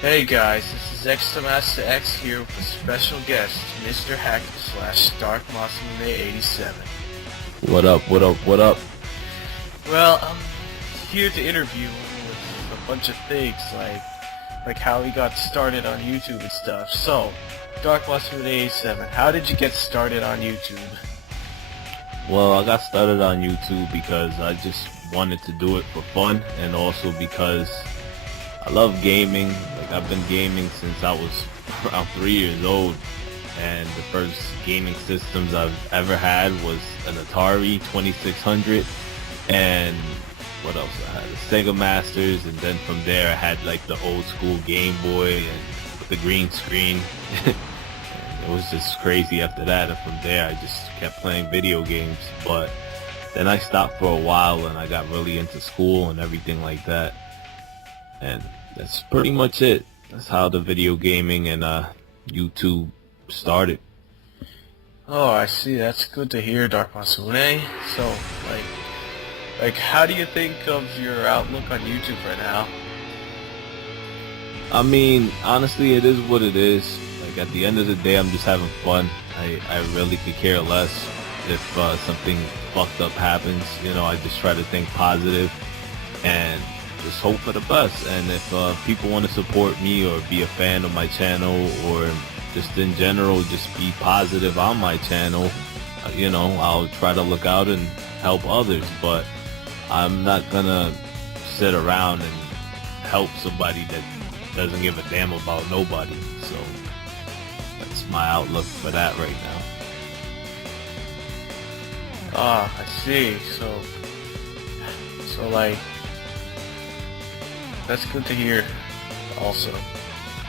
Hey guys, this is DW7E here with a special guest, Mr. Hack / DarkMasamune87. What up, what up, what up? Well, I'm here to interview him with a bunch of things, like how he got started on YouTube and stuff. So, DarkMasamune87, how did you get started on YouTube? Well, I got started on YouTube because I just wanted to do it for fun, and also because I love gaming. Like, I've been gaming since I was around 3 years old, and the first gaming systems I've ever had was an Atari 2600, and what else? I had a Sega Masters, and then from there I had like the old school Game Boy and with the green screen. It was just crazy after that, and from there I just kept playing video games. But then I stopped for a while, and I got really into school and everything like that. And that's pretty much it. That's how the video gaming and YouTube started. Oh, I see. That's good to hear, DarkMasune. So, like, how do you think of your outlook on YouTube right now? I mean, honestly, it is what it is. Like, at the end of the day, I'm just having fun. I really could care less if something fucked up happens. You know, I just try to think positive and just hope for the best. And if people want to support me or be a fan of my channel, or just in general just be positive on my channel, you know, I'll try to look out and help others. But I'm not gonna sit around and help somebody that doesn't give a damn about nobody. So that's my outlook for that right now. Ah, I see. So like, that's good to hear also.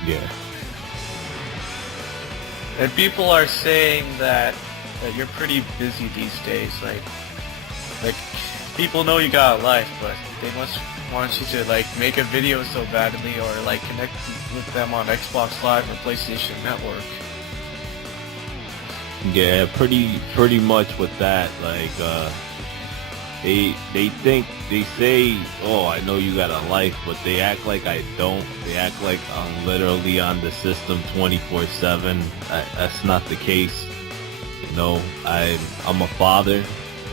Yeah. And people are saying that you're pretty busy these days. Like people know you got a life, but they must want you to like make a video so badly, or like connect with them on Xbox Live or PlayStation Network. Yeah, pretty much with that. Like, they say, oh, I know you got a life, but they act like I don't. They act like I'm literally on the system 24/7. That's not the case. You know, I'm a father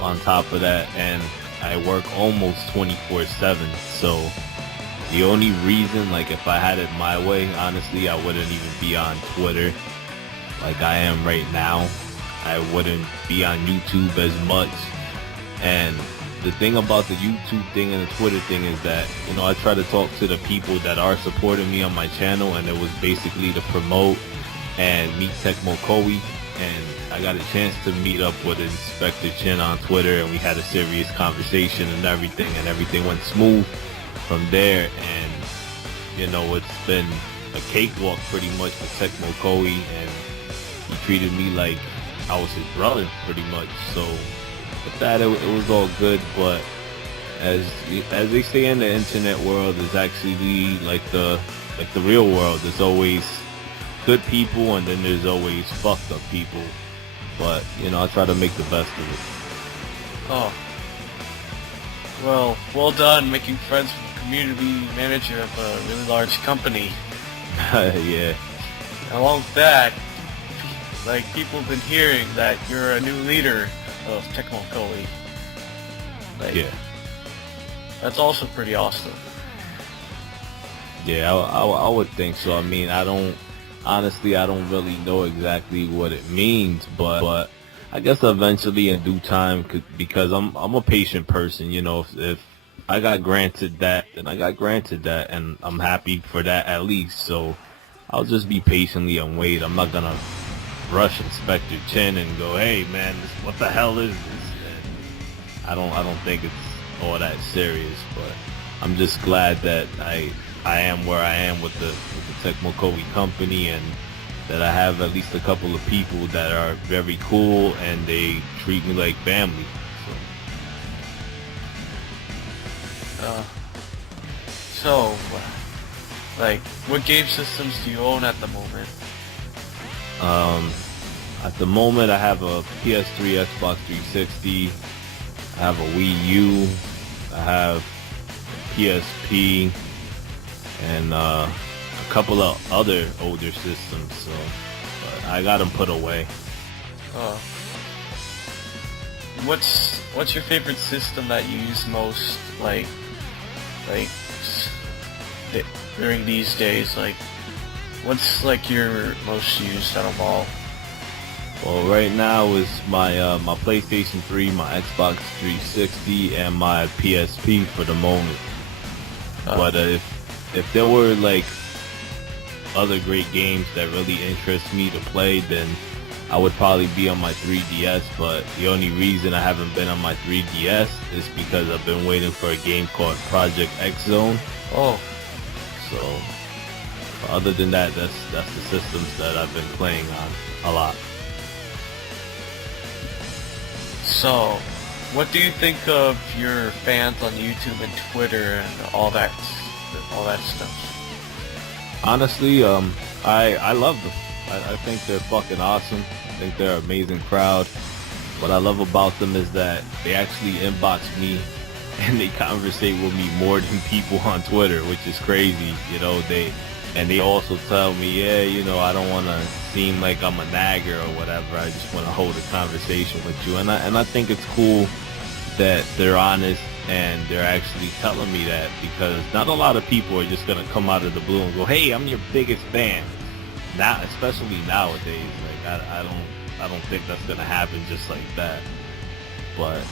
on top of that, and I work almost 24/7. So the only reason, like, if I had it my way, honestly, I wouldn't even be on Twitter like I am right now. I wouldn't be on YouTube as much. And the thing about the YouTube thing and the Twitter thing is that, you know, I try to talk to the people that are supporting me on my channel, and it was basically to promote and meet Taiq. And I got a chance to meet up with Inspector Chin on Twitter, and we had a serious conversation and everything went smooth from there. And, you know, it's been a cakewalk pretty much with Taiq, and he treated me like I was his brother pretty much. So with that, it was all good. But as they say in the internet world, it's actually like the real world. There's always good people, and then there's always fucked up people. But, you know, I try to make the best of it. Oh, well done making friends with the community manager of a really large company. Yeah. Along with that, like, people have been hearing that you're a new leader of Taiq. Like, Yeah. that's also pretty awesome. Yeah, I would think so. I mean, honestly, I don't really know exactly what it means, but I guess eventually in due time, because I'm a patient person, you know. If I got granted that, then I got granted that, and I'm happy for that at least. So I'll just be patiently and wait. I'm not gonna rush Inspector Chin and go, hey man, what the hell is this? And I don't think it's all that serious, but I'm just glad that I am where I am with the Taiq company, and that I have at least a couple of people that are very cool, and they treat me like family. So, like, what game systems do you own at the moment? At the moment, I have a PS3, Xbox 360, I have a Wii U, I have PSP, and couple of other older systems, so but I got them put away. Oh. What's your favorite system that you use most, like during these days? Like, what's like your most used out of all? Well, right now is my my PlayStation 3, my Xbox 360, and my PSP for the moment. But if there were like other great games that really interest me to play, then I would probably be on my 3DS. But the only reason I haven't been on my 3DS is because I've been waiting for a game called Project X Zone. Oh. So other than that, that's the systems that I've been playing on a lot. So, what do you think of your fans on YouTube and Twitter and all that stuff? Honestly, I love them. I think they're fucking awesome. I think they're an amazing crowd. What I love about them is that they actually inbox me and they conversate with me more than people on Twitter, which is crazy. You know, they also tell me, yeah, you know, I don't want to seem like I'm a nagger or whatever. I just want to hold a conversation with you. And I think it's cool that they're honest and they're actually telling me that, because not a lot of people are just going to come out of the blue and go, hey, I'm your biggest fan. Now, especially nowadays, like I don't think that's going to happen just like that. But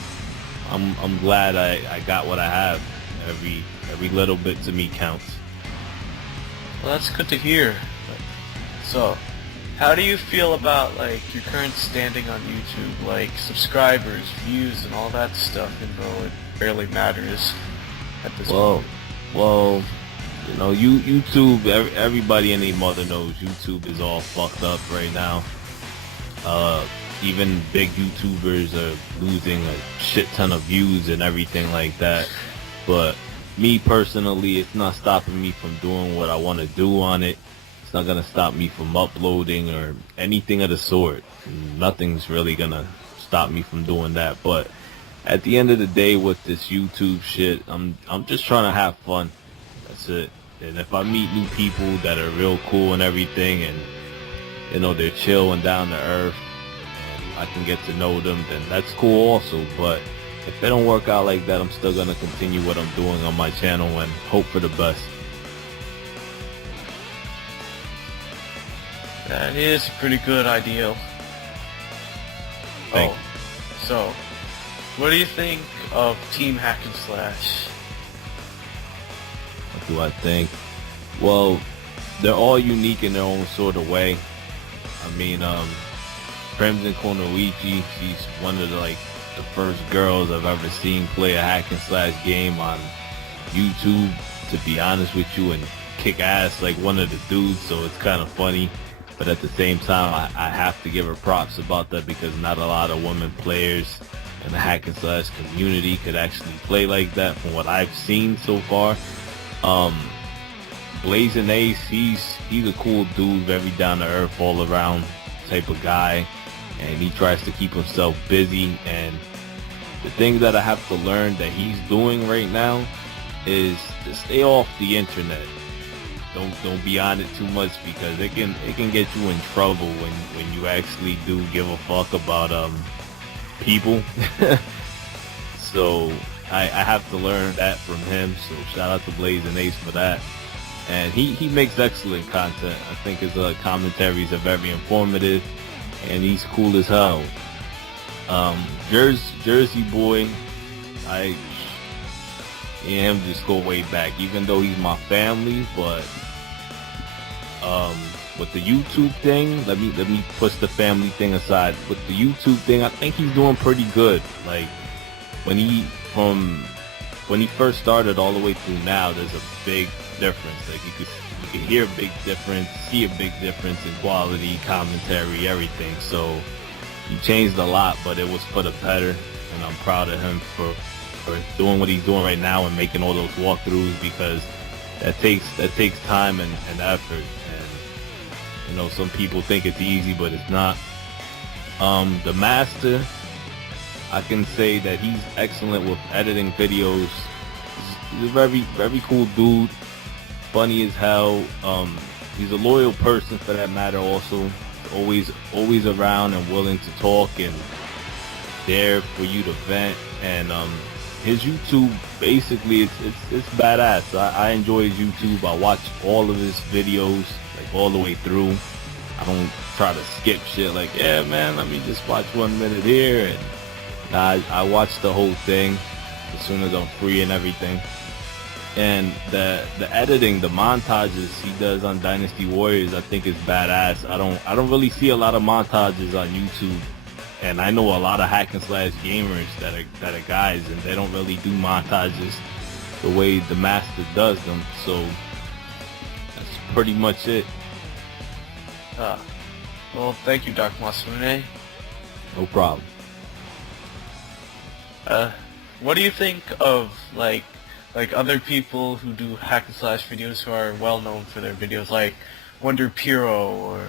I'm glad I got what I have. Every little bit to me counts. Well, that's good to hear. So, how do you feel about like your current standing on YouTube, like subscribers, views, and all that stuff, even though it barely matters at this point? Well, you know, YouTube. Everybody and their mother knows YouTube is all fucked up right now. Even big YouTubers are losing a shit ton of views and everything like that. But me personally, it's not stopping me from doing what I want to do on it. It's not going to stop me from uploading or anything of the sort. Nothing's really going to stop me from doing that. But at the end of the day, with this YouTube shit, I'm just trying to have fun. That's it. And if I meet new people that are real cool and everything, and you know, they're chill and down to earth, and I can get to know them, then that's cool also. But if it don't work out like that, I'm still going to continue what I'm doing on my channel and hope for the best. That is a pretty good ideal. Thank you. So, what do you think of Team Hack and Slash? What do I think? Well, they're all unique in their own sort of way. I mean, Crimson Konoichi, she's one of the first girls I've ever seen play a hack and slash game on YouTube, to be honest with you, and kick ass like one of the dudes, so it's kind of funny. But at the same time, I have to give her props about that, because not a lot of women players in the hack and slash community could actually play like that from what I've seen so far. Blazing Ace, he's a cool dude, very down to earth, all around type of guy, and he tries to keep himself busy. And the thing that I have to learn that he's doing right now is to stay off the internet. Don't be on it too much, because it can get you in trouble when you actually do give a fuck about people. So I have to learn that from him. So shout out to Blazing Ace for that. And he makes excellent content. I think his commentaries are very informative, and he's cool as hell. Jersey Boy, me and him just go way back, even though he's my family. But with the YouTube thing, let me push the family thing aside. With the YouTube thing, I think he's doing pretty good. Like when he first started all the way through now, there's a big difference. Like you can hear a big difference, see a big difference in quality, commentary, everything. So he changed a lot, but it was for the better, and I'm proud of him for doing what he's doing right now and making all those walkthroughs, because that takes time and effort. And you know, some people think it's easy, but it's not. The Master, I can say that he's excellent with editing videos. He's a very, very cool dude, funny as hell. he's a loyal person for that matter. Also, always around and willing to talk and there for you to vent. And his YouTube, basically, it's badass. I enjoy his YouTube. I watch all of his videos, like all the way through. I don't try to skip shit like, yeah, man, let me just watch 1 minute here. And I watch the whole thing as soon as I'm free and everything. And the editing, the montages he does on Dynasty Warriors, I think is badass. I don't really see a lot of montages on YouTube. And I know a lot of hack and slash gamers that are guys, and they don't really do montages the way the master does them. So that's pretty much it. Well, thank you, DarkMasamune. No problem. What do you think of like other people who do hack and slash videos who are well known for their videos, like Wonder Piro, or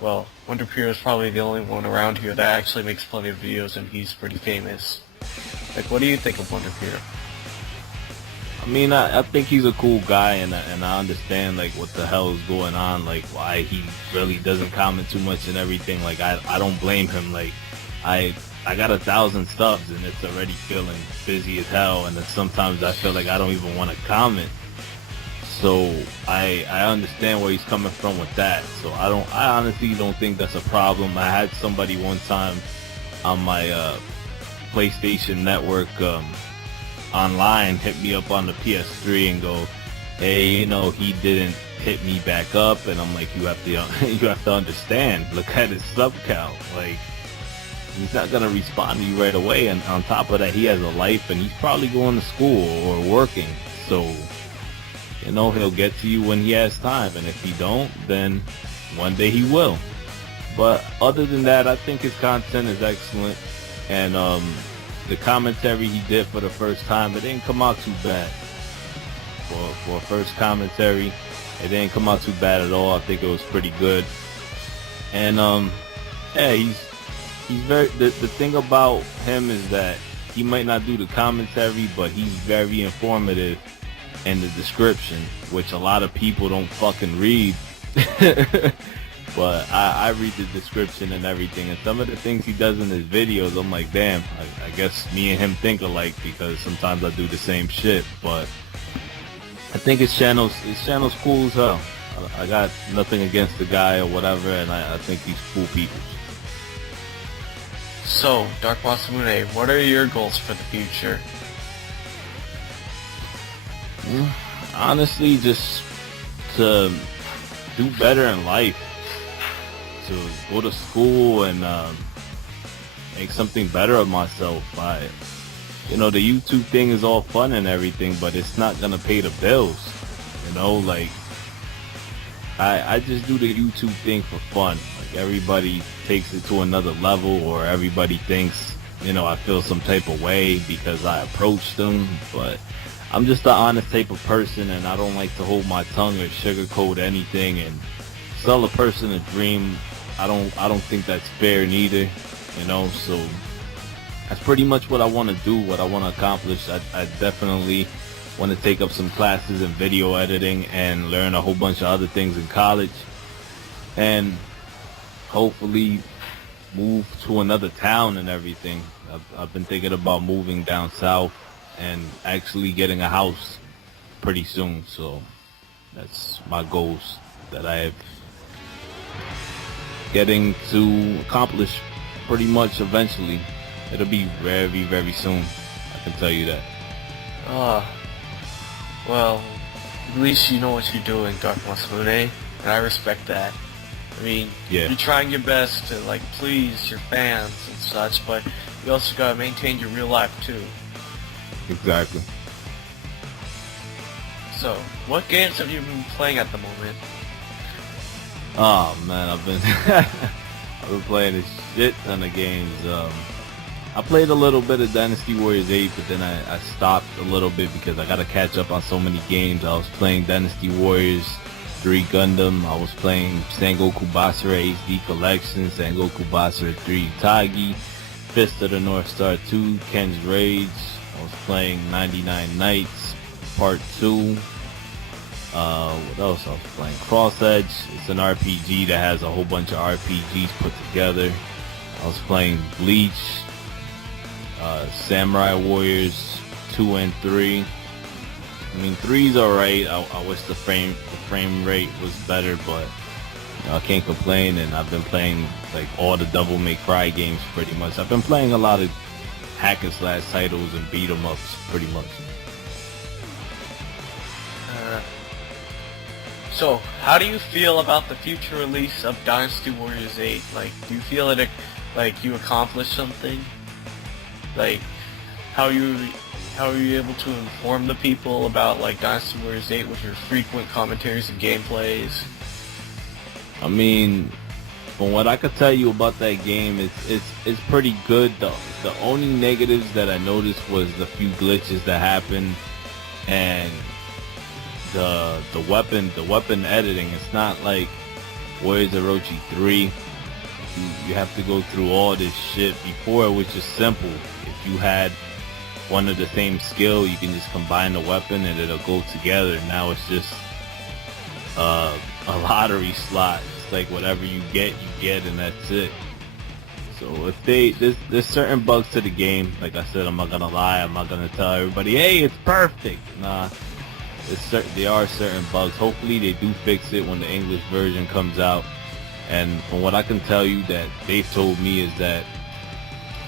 well, Wonder Piro is probably the only one around here that actually makes plenty of videos, and he's pretty famous. Like, what do you think of Wonder Piro? I mean, I think he's a cool guy, and I understand like what the hell is going on, like why he really doesn't comment too much and everything. Like I don't blame him. Like I got 1,000 subs and it's already feeling busy as hell, and then sometimes I feel like I don't even want to comment. So I understand where he's coming from with that. So I honestly don't think that's a problem. I had somebody one time on my PlayStation Network online hit me up on the PS3 and go, hey, you know, he didn't hit me back up, and I'm like, you have to understand. Look at his sub count. Like, he's not gonna respond to you right away, and on top of that, he has a life, and he's probably going to school or working. So, you know, he'll get to you when he has time, and if he don't, then one day he will. But other than that, I think his content is excellent, and the commentary he did for the first time, it didn't come out too bad. For a first commentary, it didn't come out too bad at all. I think it was pretty good. And yeah, he's very. The thing about him is that he might not do the commentary, but he's very informative in the description, which a lot of people don't fucking read. But I read the description and everything, and some of the things he does in his videos, I'm like, damn, I guess me and him think alike, because sometimes I do the same shit. But I think his channel's cool as hell. I got nothing against the guy or whatever, and I think he's cool people. So, DarkMasamune, what are your goals for the future? Honestly, just to do better in life. To go to school and make something better of myself. You know, the YouTube thing is all fun and everything, but it's not gonna pay the bills. You know, like I just do the YouTube thing for fun. Like, everybody takes it to another level, or everybody thinks, you know, I feel some type of way because I approached them. But I'm just an honest type of person, and I don't like to hold my tongue or sugarcoat anything and sell a person a dream. I don't think that's fair neither, you know. So that's pretty much what I want to do, what I want to accomplish. I definitely want to take up some classes in video editing and learn a whole bunch of other things in college, and hopefully move to another town and everything. I've been thinking about moving down south and actually getting a house pretty soon. So that's my goals that I have getting to accomplish pretty much eventually. It'll be very, very soon. I can tell you that. Well, at least you know what you're doing, DarkMasamune, and I respect that. I mean, yeah, you're trying your best to, like, please your fans and such, but you also gotta maintain your real life, too. Exactly. So, what games have you been playing at the moment? Oh man, I've been playing a shit ton of games. I played a little bit of Dynasty Warriors 8, but then I stopped a little bit because I gotta catch up on so many games. I was playing Dynasty Warriors 3 Gundam. I was playing Sengoku Basara HD Collection, Sengoku Basara 3 Taiq, Fist of the North Star 2, Ken's Rage. I was playing 99 Nights Part 2. What else I was playing? Cross Edge. It's an RPG that has a whole bunch of RPGs put together. I was playing Bleach, Samurai Warriors 2 and 3. I mean, 3's alright. I wish the frame rate was better, but you know, I can't complain. And I've been playing like all the Devil May Cry games pretty much. I've been playing a lot of hack and slash titles and beat 'em ups pretty much. So, how do you feel about the future release of Dynasty Warriors 8? Like, do you feel it, like, you accomplished something? Like, how are you able to inform the people about, like, Dynasty Warriors 8 with your frequent commentaries and gameplays? I mean, from what I could tell you about that game, it's pretty good. The only negatives that I noticed was the few glitches that happened, and the weapon editing. It's not like Warriors Orochi 3. You have to go through all this shit. Before it was just simple. If you had one of the same skill, you can just combine the weapon and it'll go together. Now it's just a lottery slot. It's like whatever you get, and that's it. So if there's certain bugs to the game. Like I said, I'm not gonna lie. I'm not gonna tell everybody, hey, it's perfect. Nah. There are certain bugs. Hopefully they do fix it when the English version comes out. And from what I can tell you that they've told me is that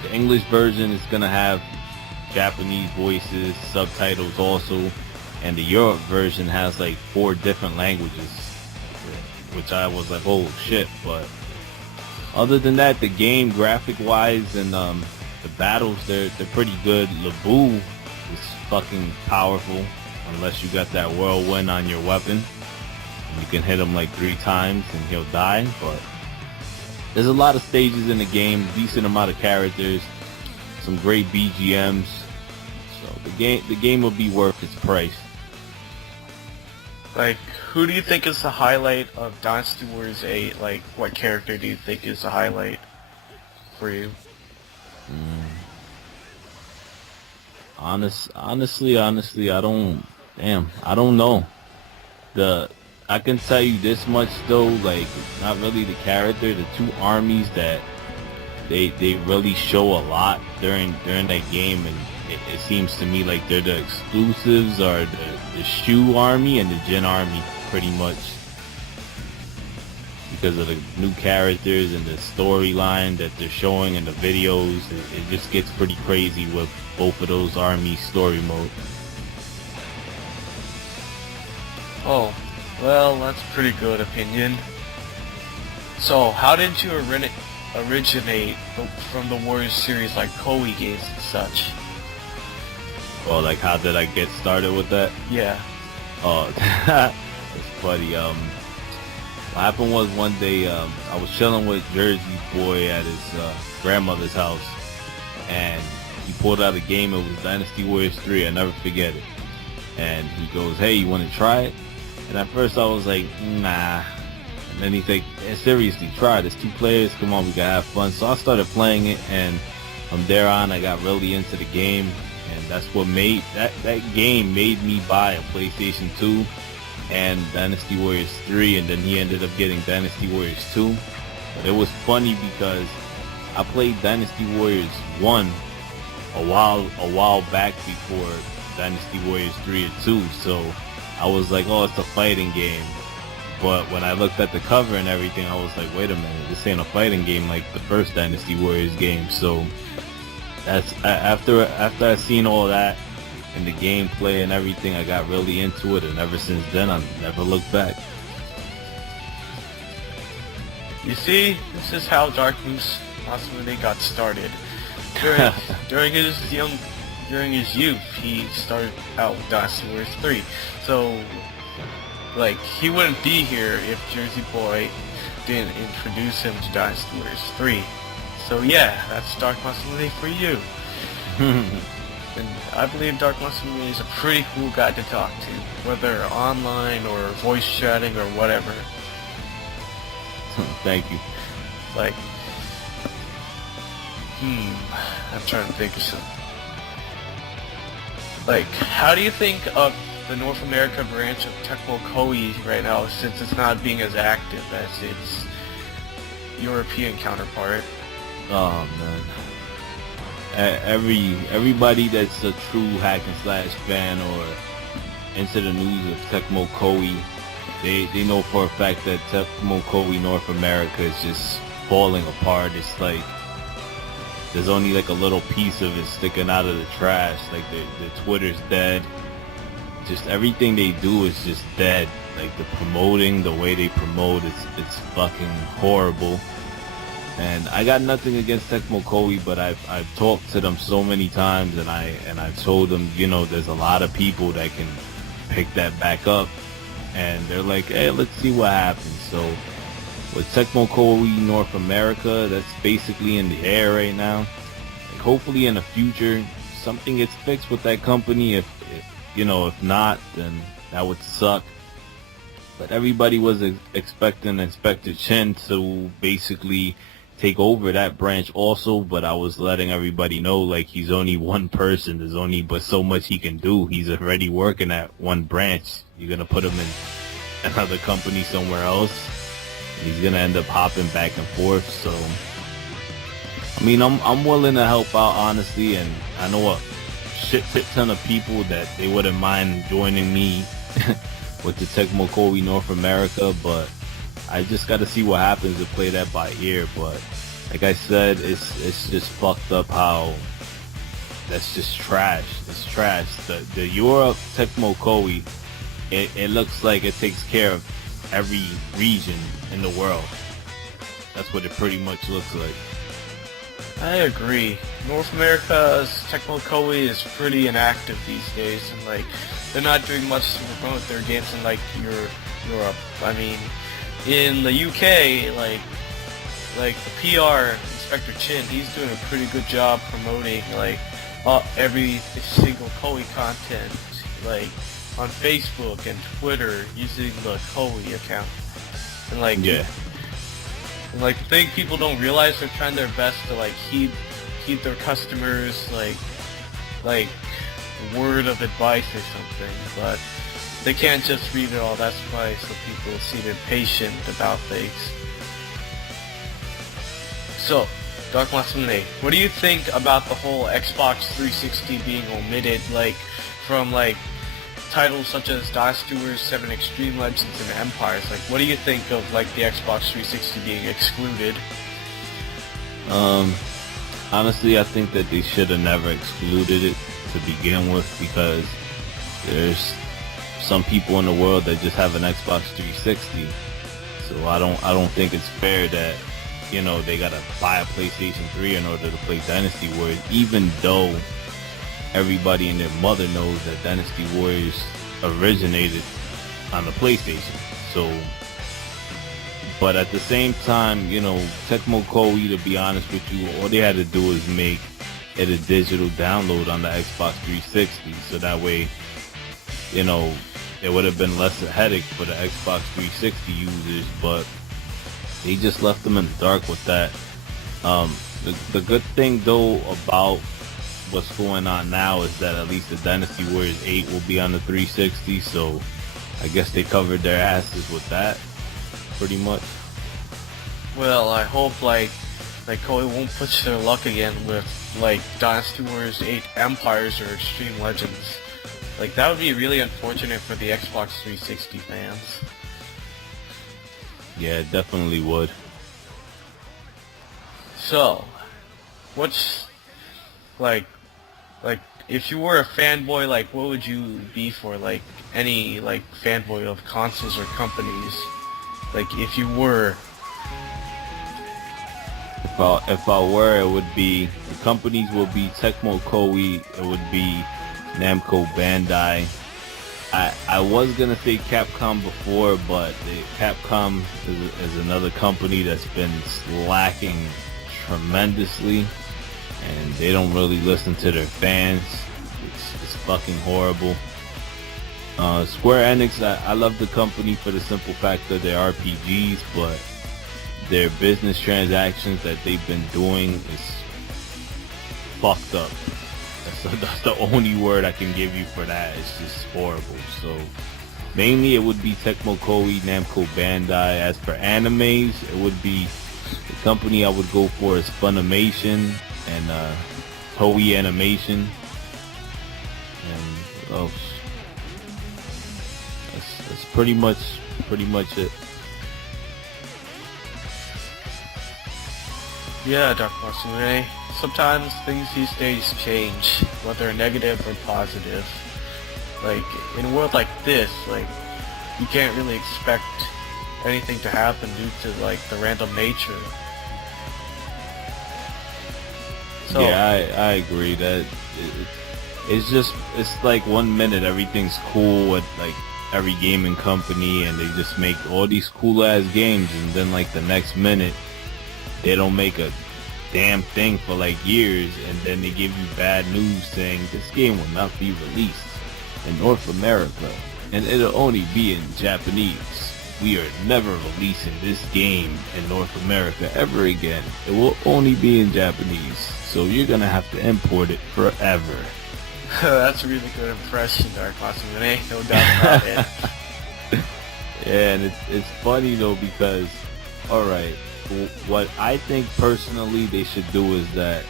the English version is going to have Japanese voices, subtitles also. And the Europe version has like 4 different languages. Which I was like, oh shit. But other than that, the game graphic wise and the battles, they're pretty good. Labu is fucking powerful. Unless you got that whirlwind on your weapon. You can hit him like 3 times and he'll die. But there's a lot of stages in the game, decent amount of characters, some great BGMs. So the game will be worth its price. Like, who do you think is the highlight of Dynasty Warriors 8? Like, what character do you think is the highlight for you? Honestly, I don't know. I can tell you this much though, like, not really the character, the 2 armies that they really show a lot during that game, and it seems to me like they're the exclusives are the Shu army and the Jin army, pretty much. Because of the new characters and the storyline that they're showing in the videos, it just gets pretty crazy with both of those armies story mode. Oh, well, that's a pretty good opinion. So, how did you originate from the Warriors series, like Koei games and such? Well, like, how did I get started with that? Yeah. Oh, it's funny. What happened was one day I was chilling with Jersey Boy at his grandmother's house, and he pulled out a game. It was Dynasty Warriors 3. I never forget it. And he goes, "Hey, you want to try it?" And at first I was like, "Nah." And then he's like, "Hey, seriously, try it. It's 2 players. Come on, we gotta have fun." So I started playing it, and from there on, I got really into the game, and that's what made that game made me buy a PlayStation 2 and Dynasty Warriors 3, and then he ended up getting Dynasty Warriors 2. But it was funny because I played Dynasty Warriors 1 a while back before Dynasty Warriors 3 or 2, so I was like, oh, it's a fighting game. But when I looked at the cover and everything, I was like, wait a minute, this ain't a fighting game like the first Dynasty Warriors game. So that's after I seen all that and the gameplay and everything, I got really into it, and ever since then I never looked back. You see, this is how DarkMasamune got started. During his youth, he started out with Dynasty Warriors 3. So, like, he wouldn't be here if Jersey Boy didn't introduce him to Dynasty Warriors 3. So yeah, that's DarkMasamune for you. And I believe DarkMasamune is a pretty cool guy to talk to, whether online or voice chatting or whatever. Thank you. Like, I'm trying to think of something. Like, how do you think of the North America branch of Tecmo Koei right now, since it's not being as active as its European counterpart. Oh man. Everybody that's a true hack and slash fan or into the news of Tecmo Koei, they know for a fact that Tecmo Koei North America is just falling apart. It's like there's only like a little piece of it sticking out of the trash. Like the Twitter's dead. Just everything they do is just dead. Like the promoting, the way they promote, it's fucking horrible. And I got nothing against Tecmo Koei, but I've talked to them so many times, and I've told them, you know, there's a lot of people that can pick that back up, and they're like, hey, let's see what happens. So with Tecmo Koei North America, that's basically in the air right now. Like, hopefully in the future something gets fixed with that company. If not, then that would suck. But everybody was expecting Inspector Chen to basically take over that branch also, but I was letting everybody know, like, he's only one person. There's only but so much he can do. He's already working at one branch. You're gonna put him in another company somewhere else, and he's gonna end up hopping back and forth. So I mean, I'm willing to help out, honestly, and I know a shit ton of people that they wouldn't mind joining me with the Tecmo Koei North America, but I just got to see what happens to play that by ear. But like I said, it's just fucked up how that's just trash. It's trash. The Europe Tecmo Koei, it looks like it takes care of every region in the world. That's what it pretty much looks like. I agree. North America's Tecmo Koei is pretty inactive these days, and like they're not doing much to promote their games in like Europe. I mean, in the UK, like the PR Inspector Chin, he's doing a pretty good job promoting like every single Koei content, like on Facebook and Twitter using the Koei account, and like yeah. And like the thing people don't realize, they're trying their best to like keep their customers like word of advice or something, but they can't just read it all. That's why some people seem impatient about things. So, DarkMasamune, what do you think about the whole Xbox 360 being omitted, like from like titles such as DW7E, Extreme Legends, and Empires? Like, what do you think of like the Xbox 360 being excluded? Honestly, I think that they should have never excluded it to begin with, because there's some people in the world that just have an Xbox 360. So I don't think it's fair that, you know, they gotta buy a PlayStation 3 in order to play Dynasty Warriors, even though everybody and their mother knows that Dynasty Warriors originated on the PlayStation. So, but at the same time, you know, Tecmo Koei, to be honest with you, all they had to do is make it a digital download on the Xbox 360, so that way, you know, it would have been less a headache for the Xbox 360 users. But they just left them in the dark with that. The good thing though about what's going on now is that at least the Dynasty Warriors 8 will be on the 360, so I guess they covered their asses with that pretty much. Well, I hope like Koei won't push their luck again with like Dynasty Warriors 8 Empires or Extreme Legends. Like, that would be really unfortunate for the Xbox 360 fans. Yeah, it definitely would. So, what's like if you were a fanboy, like what would you be for like any like fanboy of consoles or companies? Like if you were. If I were, it would be, the companies would be Tecmo Koei, it would be Namco Bandai. I was gonna say Capcom before, but Capcom is another company that's been slacking tremendously, and they don't really listen to their fans. It's fucking horrible. Square Enix, I love the company for the simple fact that they're RPGs, but their business transactions that they've been doing is fucked up. That's That's the only word I can give you for that. It's just horrible. So mainly it would be Tecmo Koei, Namco Bandai. As for animes, it would be the company I would go for is Funimation and Toei Animation. And that's pretty much it. Yeah, DarkMasamune. Sometimes things these days change, whether negative or positive. Like, in a world like this, like, you can't really expect anything to happen due to, like, the random nature. So, Yeah, I agree that it's like 1 minute everything's cool at like every gaming company and they just make all these cool ass games, and then like the next minute they don't make a damn thing for like years, and then they give you bad news saying this game will not be released in North America and it'll only be in Japanese. We are never releasing this game in North America ever again. It will only be in Japanese, so you're gonna have to import it forever. that's a really good impression, DarkMasamune. No doubt about it. Yeah, and it's funny though because, alright, what I think personally they should do is that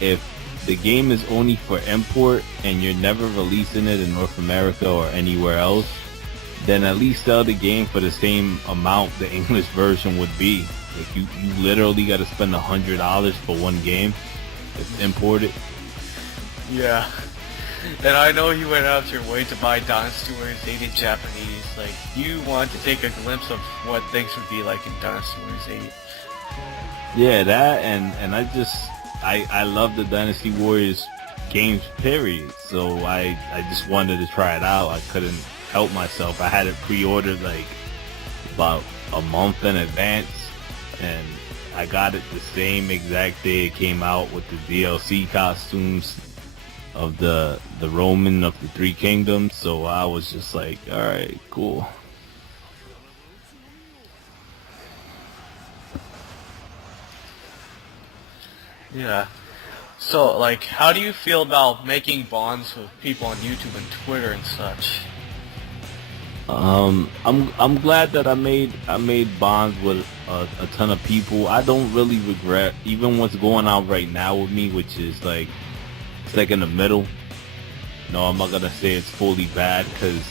if the game is only for import and you're never releasing it in North America or anywhere else, then at least sell the game for the same amount the English version would be. Like you literally got to spend $100 for one game that's imported. Yeah. And I know you went out your way to buy Dynasty Warriors 8 in Japanese. Like, you want to take a glimpse of what things would be like in Dynasty Warriors 8. Yeah, that and I love the Dynasty Warriors games period. So I just wanted to try it out. I couldn't help myself. I had it pre-ordered like about a month in advance, and I got it the same exact day it came out with the DLC costumes of the Roman of the Three Kingdoms. So I was just like, alright, cool. Yeah. So, like, how do you feel about making bonds with people on YouTube and Twitter and such? I'm glad that I made bonds with a ton of people. I don't really regret even what's going on right now with me, which is like it's like in the middle. No, I'm not gonna say it's fully bad because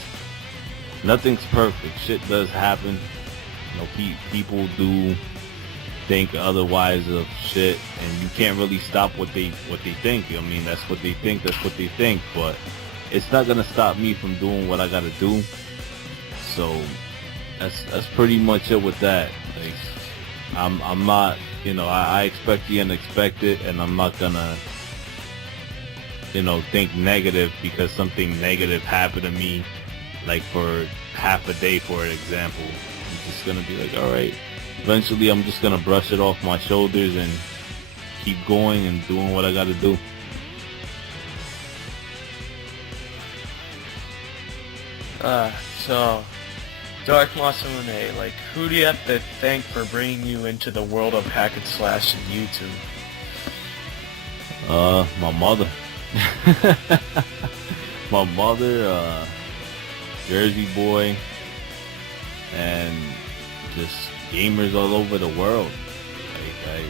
nothing's perfect. Shit does happen. You know, people do think otherwise of shit, and you can't really stop what they think. I mean, that's what they think. That's what they think. But it's not gonna stop me from doing what I gotta do. So that's pretty much it with that. Like, I'm not, you know, I expect the unexpected, and I'm not gonna, you know, think negative because something negative happened to me, like for half a day, for example. I'm just gonna be like, all right. Eventually, I'm just gonna brush it off my shoulders and keep going and doing what I gotta do. So, DarkMasamune, like, who do you have to thank for bringing you into the world of hack and slash and YouTube? My mother. My mother, Jersey boy, and just gamers all over the world. Like,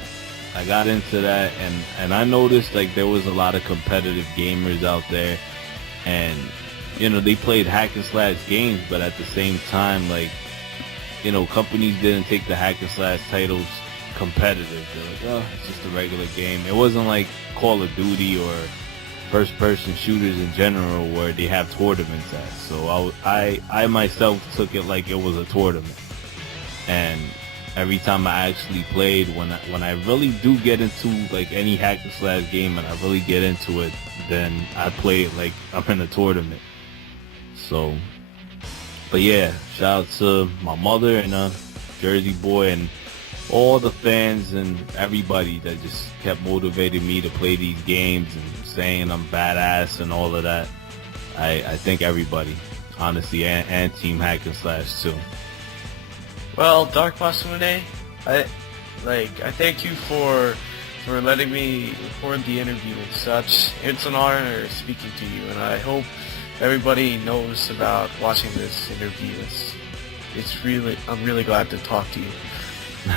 I got into that, and I noticed like there was a lot of competitive gamers out there, and you know, they played hack and slash games, but at the same time, like, you know, companies didn't take the hack and slash titles competitive. They're like, oh, it's just a regular game. It wasn't like Call of Duty or first-person shooters in general where they have tournaments at. So I myself took it like it was a tournament. And every time I actually played, when I really do get into like any hack and slash game and I really get into it, then I play it like I'm in a tournament. So, but yeah, shout out to my mother and Jersey boy and all the fans and everybody that just kept motivating me to play these games and saying I'm badass and all of that. I thank everybody, honestly, and Team Hack and Slash too. Well, DarkMasamune, I thank you for for letting me record the interview and such. It's an honor speaking to you, and I hope everybody knows about watching this interview. I'm really glad to talk to you.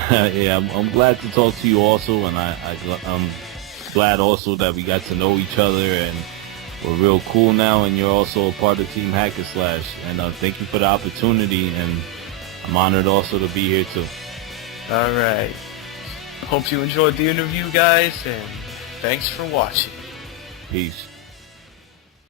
Yeah, I'm glad to talk to you also, and I'm glad also that we got to know each other, and we're real cool now, and you're also a part of Team Hack and Slash, and thank you for the opportunity, and I'm honored also to be here too. Alright. Hope you enjoyed the interview, guys, and thanks for watching. Peace.